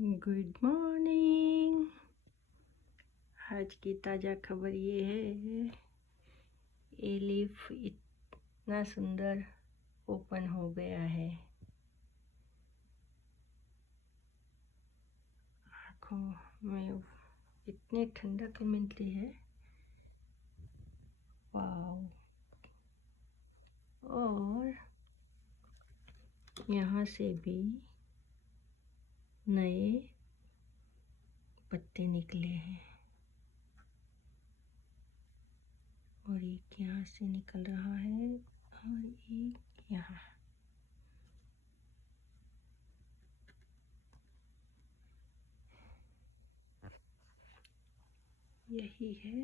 Good morning. आज की ताज़ा खबर ये है, एलिफ इतना सुंदर ओपन हो गया है। आँखों में इतनी ठंडक मिलती है, वाव। और यहाँ से भी नए पत्ते निकले हैं और एक यहाँ से निकल रहा है और एक यहाँ। यही है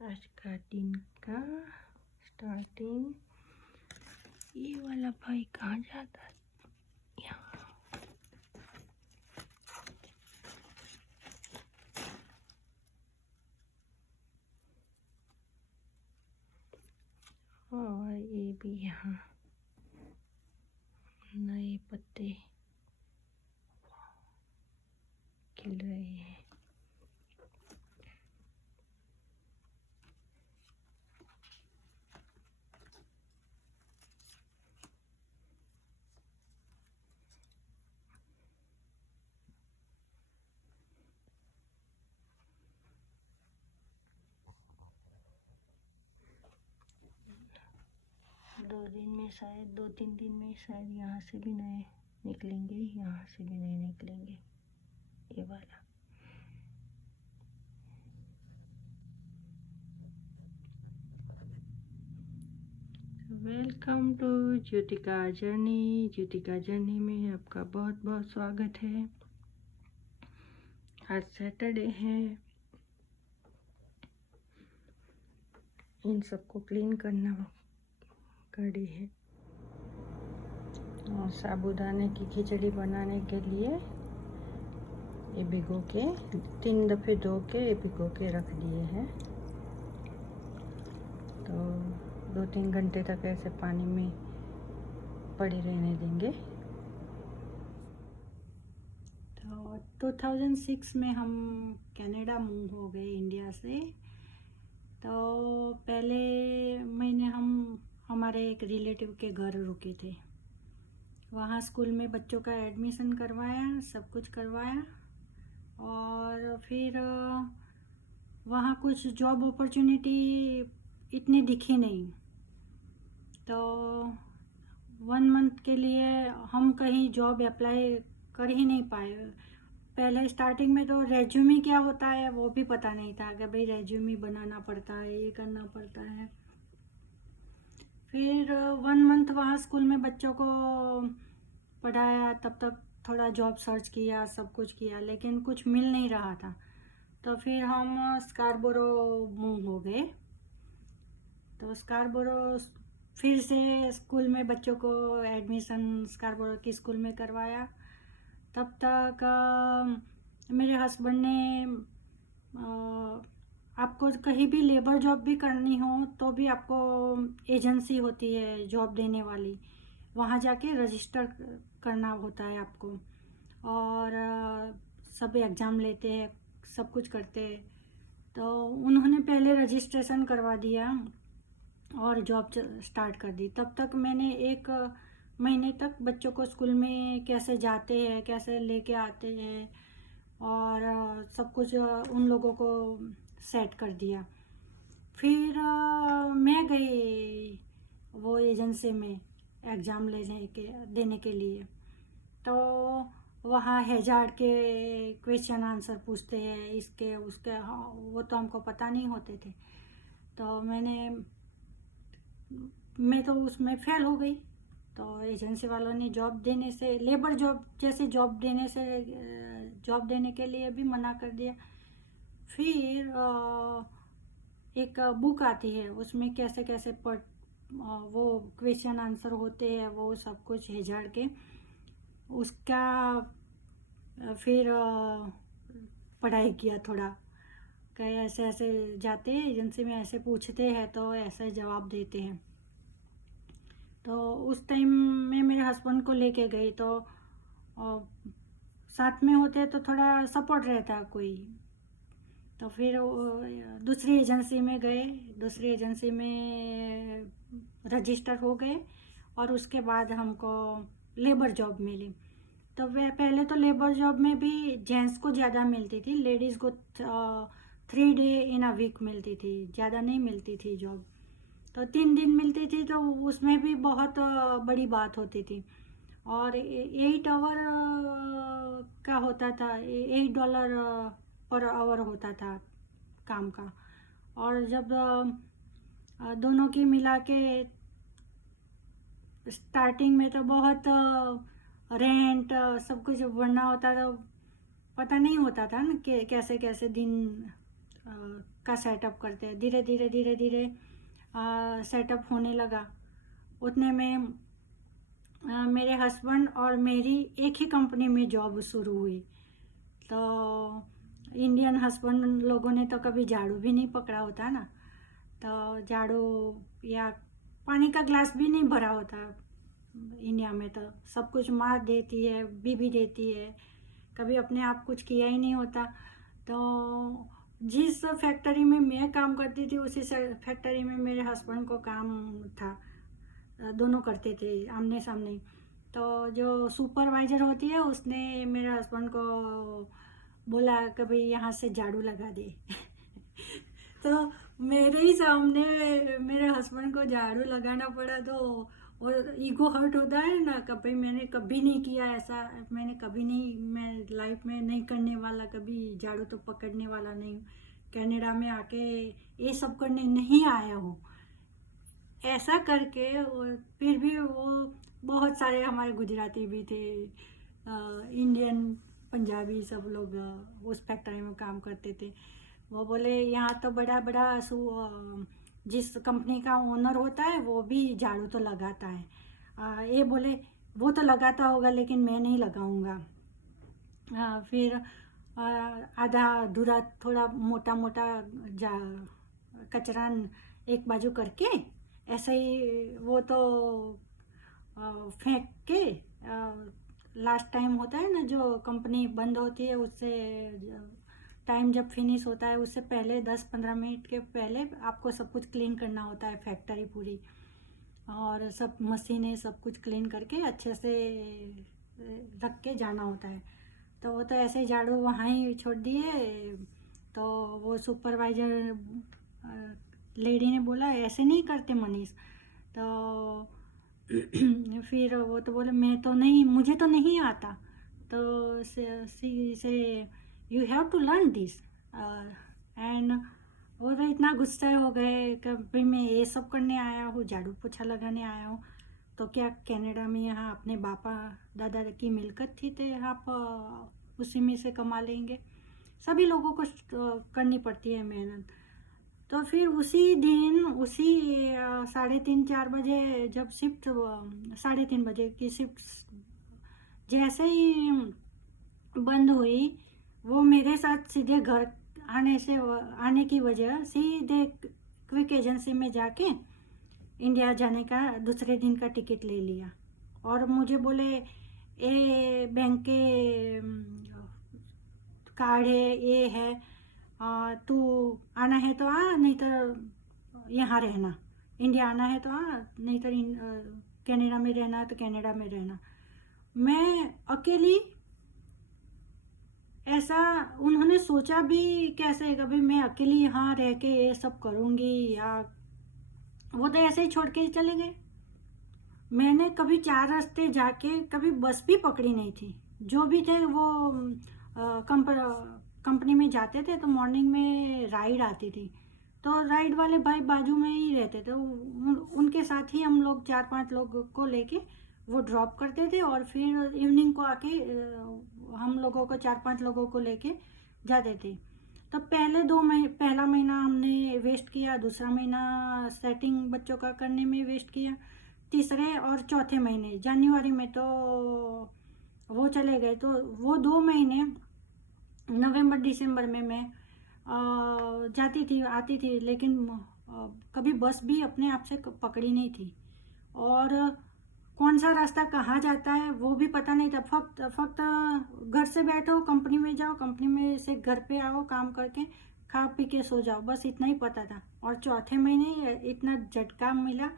आज का दिन का स्टार्टिंग। ये वाला भाई कहाँ जाता है? यहाँ। और ये भी यहाँ नए पत्ते खिल रहे हैं। शायद 2-3 दिन में शायद यहाँ से भी नए निकलेंगे, यहाँ से भी नए निकलेंगे। ये वाला welcome to Jyotika journey. Jyotika journey में आपका बहुत बहुत स्वागत है। आज सैटरडे है, इन सबको क्लीन करना कड़ी है। और साबूदाने की खिचड़ी बनाने के लिए ये भिगो के 3 दफ़े धो के भिगो के रख दिए हैं। तो 2-3 घंटे तक ऐसे पानी में पड़े रहने देंगे। तो 2006 में हम कनाडा मूव हो गए इंडिया से। तो पहले महीने हम हमारे एक रिलेटिव के घर रुके थे। वहाँ स्कूल में बच्चों का एडमिशन करवाया, सब कुछ करवाया। और फिर वहाँ कुछ जॉब अपॉर्चुनिटी इतनी दिखी नहीं। तो 1 मंथ के लिए हम कहीं जॉब अप्लाई कर ही नहीं पाए। पहले स्टार्टिंग में तो रेज्यूमी क्या होता है वो भी पता नहीं था कि भाई रेज्यूमी बनाना पड़ता है, ये करना पड़ता है। फिर 1 मंथ वहाँ स्कूल में बच्चों को पढ़ाया, तब तक थोड़ा जॉब सर्च किया, सब कुछ किया, लेकिन कुछ मिल नहीं रहा था। तो फिर हम स्कारबोरो मूव हो गए। तो स्कारबोरो फिर से स्कूल में बच्चों को एडमिशन स्कारबोरो की स्कूल में करवाया। तब तक मेरे हस्बैंड ने आपको कहीं भी लेबर जॉब भी करनी हो तो भी आपको एजेंसी होती है जॉब देने वाली, वहाँ जाके रजिस्टर करना होता है आपको। और सब एग्ज़ाम लेते हैं, सब कुछ करते हैं। तो उन्होंने पहले रजिस्ट्रेशन करवा दिया और जॉब स्टार्ट कर दी। तब तक मैंने 1 महीने तक बच्चों को स्कूल में कैसे जाते हैं, कैसे लेके आते हैं और सब कुछ उन लोगों को सेट कर दिया। फिर मैं गई वो एजेंसी में एग्ज़ाम देने के लिए। तो वहाँ हैजार्ड के क्वेश्चन आंसर पूछते हैं, इसके उसके, हाँ वो तो हमको पता नहीं होते थे। तो मैं तो उसमें फेल हो गई। तो एजेंसी वालों ने जॉब देने से, लेबर जॉब जैसे जॉब देने के लिए भी मना कर दिया। फिर एक बुक आती है, उसमें कैसे कैसे वो क्वेश्चन आंसर होते हैं, वो सब कुछ हैजार्ड के उसका फिर पढ़ाई किया थोड़ा। कि ऐसे ऐसे जाते हैं एजेंसी में, ऐसे पूछते हैं तो ऐसे जवाब देते हैं। तो उस टाइम में मेरे हस्बैंड को लेके गई। तो और साथ में होते तो थोड़ा सपोर्ट रहता कोई। तो फिर दूसरी एजेंसी में गए, दूसरी एजेंसी में रजिस्टर हो गए और उसके बाद हमको लेबर जॉब मिली। तो वह पहले तो लेबर जॉब में भी जेंट्स को ज़्यादा मिलती थी, लेडीज़ को 3 डे इन अ वीक मिलती थी, ज़्यादा नहीं मिलती थी जॉब। तो 3 दिन मिलती थी तो उसमें भी बहुत बड़ी बात होती थी। और 8 आवर का होता था, $8 पर आवर होता था काम का। और जब दोनों की मिला के स्टार्टिंग में तो बहुत रेंट सब कुछ भरना होता था, पता नहीं होता था ना कि कैसे कैसे दिन अ, का सेटअप करते हैं। धीरे धीरे धीरे धीरे सेटअप होने लगा। उतने में मेरे हस्बैंड और मेरी एक ही कंपनी में जॉब शुरू हुई। तो इंडियन हस्बैंड लोगों ने तो कभी झाड़ू भी नहीं पकड़ा होता ना, तो झाड़ू या पानी का ग्लास भी नहीं भरा होता इंडिया में। तो सब कुछ माँ देती है, बीबी देती है, कभी अपने आप कुछ किया ही नहीं होता। तो जिस फैक्ट्री में मैं काम करती थी उसी फैक्ट्री में मेरे हस्बैंड को काम था, दोनों करते थे आमने सामने। तो जो सुपरवाइज़र होती है उसने मेरे हस्बैंड को बोला कभी यहाँ से झाड़ू लगा दे। तो मेरे ही सामने मेरे हस्बैंड को झाड़ू लगाना पड़ा। तो और ईगो हर्ट होता है ना, कभी मैंने कभी नहीं किया ऐसा, मैंने कभी नहीं, मैं लाइफ में नहीं करने वाला, कभी झाड़ू तो पकड़ने वाला नहीं, कनाडा में आके ये सब करने नहीं आया हूँ, ऐसा करके। और फिर भी वो बहुत सारे हमारे गुजराती भी थे, इंडियन पंजाबी सब लोग उस फैक्ट्री में काम करते थे। वो बोले यहाँ तो बड़ा बड़ा जिस कंपनी का ओनर होता है वो भी झाड़ू तो लगाता है। ये बोले वो तो लगाता होगा लेकिन मैं नहीं लगाऊंगा। फिर आधा अधूरा थोड़ा मोटा मोटा जा कचरा एक बाजू करके ऐसे ही वो तो फेंक के लास्ट टाइम होता है ना जो कंपनी बंद होती है उससे टाइम जब फिनिश होता है उससे पहले 10-15 मिनट के पहले आपको सब कुछ क्लीन करना होता है फैक्ट्री पूरी, और सब मशीनें सब कुछ क्लीन करके अच्छे से रख के जाना होता है। तो वो तो ऐसे ही झाड़ू वहाँ ही छोड़ दिए। तो वो सुपरवाइज़र लेडी ने बोला ऐसे नहीं करते मनीष। तो फिर वो तो बोले मैं तो नहीं, मुझे तो नहीं आता। तो so you have to learn this. And वो तो इतना गुस्सा हो गए कि भाई मैं ये सब करने आया हूँ, झाड़ू पोछा लगाने आया हूँ, तो क्या कनाडा में यहाँ अपने बापा दादा की मिलकत थी तो आप उसी में से कमा लेंगे। सभी लोगों को करनी पड़ती है मेहनत। तो फिर उसी दिन उसी 3:30-4 बजे जब शिफ्ट 3:30 बजे की शिफ्ट जैसे ही बंद हुई, वो मेरे साथ सीधे घर आने की वजह सीधे क्विक एजेंसी में जाके इंडिया जाने का दूसरे दिन का टिकट ले लिया। और मुझे बोले ये बैंक के कार्ड है, ये है, तू आना है तो आ, नहीं तो यहाँ रहना, इंडिया आना है तो आ, नहीं तो कनाडा में रहना है तो कनाडा में रहना। मैं अकेली, ऐसा उन्होंने सोचा भी कैसे कभी मैं अकेली यहाँ रह के ये सब करूँगी, या वो तो ऐसे ही छोड़ के चले गए। मैंने कभी 4 रास्ते जाके कभी बस भी पकड़ी नहीं थी। जो भी थे वो कंपनी में जाते थे तो मॉर्निंग में राइड आती थी, तो राइड वाले भाई बाजू में ही रहते थे, उनके साथ ही हम लोग 4-5 लोग को लेके वो ड्रॉप करते थे और फिर इवनिंग को आके हम लोगों को 4-5 लोगों को लेके जाते थे। तो पहला महीना हमने वेस्ट किया, दूसरा महीना सेटिंग बच्चों का करने में वेस्ट किया, तीसरे और चौथे महीने जनवरी में तो वो चले गए। तो वो 2 महीने नवंबर दिसंबर में मैं जाती थी आती थी, लेकिन कभी बस भी अपने आप से पकड़ी नहीं थी। और कौन सा रास्ता कहाँ जाता है वो भी पता नहीं था। फक्त घर से बैठो, कंपनी में जाओ, कंपनी में से घर पे आओ, काम करके खा पी के सो जाओ, बस इतना ही पता था। और चौथे महीने इतना झटका मिला।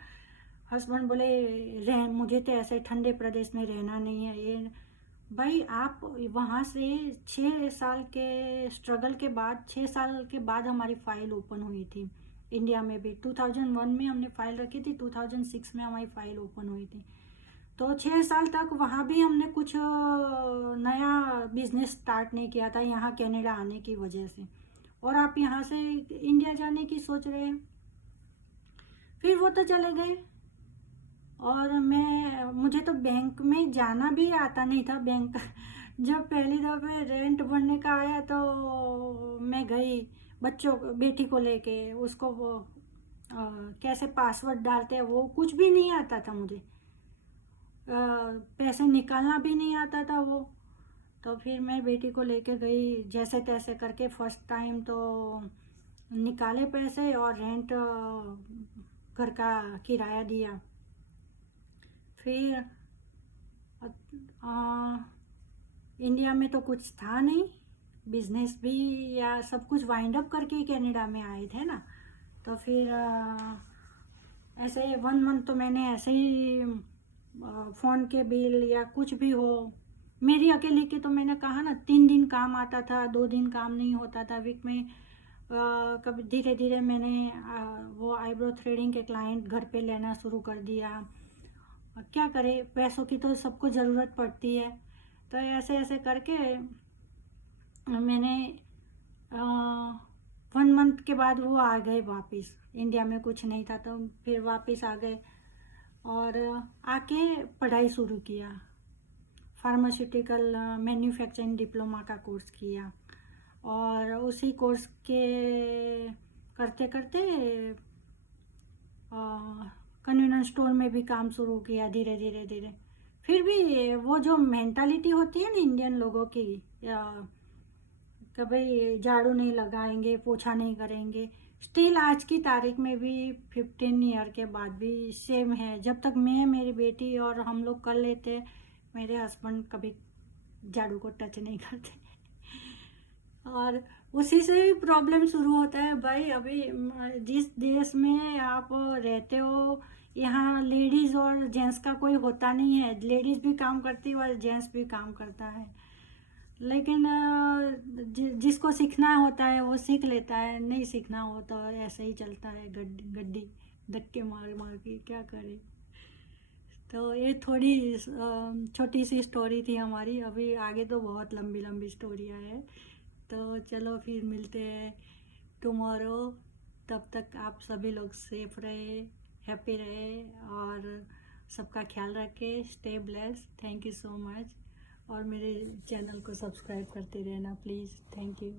हस्बैंड बोले रह मुझे तो ऐसे ठंडे प्रदेश में रहना नहीं है। ये भाई आप वहाँ से 6 साल के स्ट्रगल के बाद, 6 साल के बाद हमारी फ़ाइल ओपन हुई थी इंडिया में भी। 2001 में हमने फ़ाइल रखी थी, 2006 में हमारी फ़ाइल ओपन हुई थी। तो 6 साल तक वहाँ भी हमने कुछ नया बिजनेस स्टार्ट नहीं किया था यहाँ कनाडा आने की वजह से। और आप यहाँ से इंडिया जाने की सोच रहे हैं। फिर वो तो चले गए। और मुझे तो बैंक में जाना भी आता नहीं था। बैंक जब पहली दफ़े रेंट भरने का आया तो मैं गई, बेटी को लेके। उसको वो कैसे पासवर्ड डालते हैं वो कुछ भी नहीं आता था मुझे। पैसे निकालना भी नहीं आता था वो। तो फिर मैं बेटी को लेके गई, जैसे तैसे करके फर्स्ट टाइम तो निकाले पैसे और रेंट, घर का किराया दिया। फिर इंडिया में तो कुछ था नहीं, बिजनेस भी या सब कुछ वाइंड अप करके ही कनाडा में आए थे ना। तो फिर ऐसे 1 मंथ तो मैंने ऐसे ही फ़ोन के बिल या कुछ भी हो, मेरी अकेले की तो मैंने कहा ना 3 दिन काम आता था, 2 दिन काम नहीं होता था वीक में। कभी धीरे धीरे मैंने वो आईब्रो थ्रेडिंग के क्लाइंट घर पे लेना शुरू कर दिया। क्या करें, पैसों की तो सबको ज़रूरत पड़ती है। तो ऐसे ऐसे करके मैंने 1 मंथ के बाद वो आ गए वापस। इंडिया में कुछ नहीं था तो फिर वापस आ गए और आके पढ़ाई शुरू किया। फार्मास्यूटिकल मैन्युफैक्चरिंग डिप्लोमा का कोर्स किया और उसी कोर्स के करते करते कन्वीनियंस स्टोर में भी काम शुरू किया धीरे धीरे धीरे। फिर भी वो जो मेंटालिटी होती है ना इंडियन लोगों की, कभी झाड़ू नहीं लगाएंगे, पोछा नहीं करेंगे, स्टिल आज की तारीख में भी 15 ईयर के बाद भी सेम है। जब तक मैं, मेरी बेटी और हम लोग कर लेते, मेरे हस्बैंड कभी झाड़ू को टच नहीं करते। और उसी से ही प्रॉब्लम शुरू होता है भाई। अभी जिस देश में आप रहते हो, यहाँ लेडीज़ और जेंट्स का कोई होता नहीं है। लेडीज़ भी काम करती है और जेंट्स भी काम करता है। लेकिन जिसको सीखना होता है वो सीख लेता है, नहीं सीखना हो तो ऐसे ही चलता है, गड्डी गड्डी धक्के मार मार के क्या करे। तो ये थोड़ी छोटी सी स्टोरी थी हमारी। अभी आगे तो बहुत लंबी लंबी स्टोरियाँ हैं। तो चलो फिर मिलते हैं टुमारो। तब तक आप सभी लोग सेफ रहे, हैप्पी रहे और सबका ख्याल रखें। Stay blessed. Thank you so much. और मेरे चैनल को सब्सक्राइब करते रहना प्लीज़। Thank you.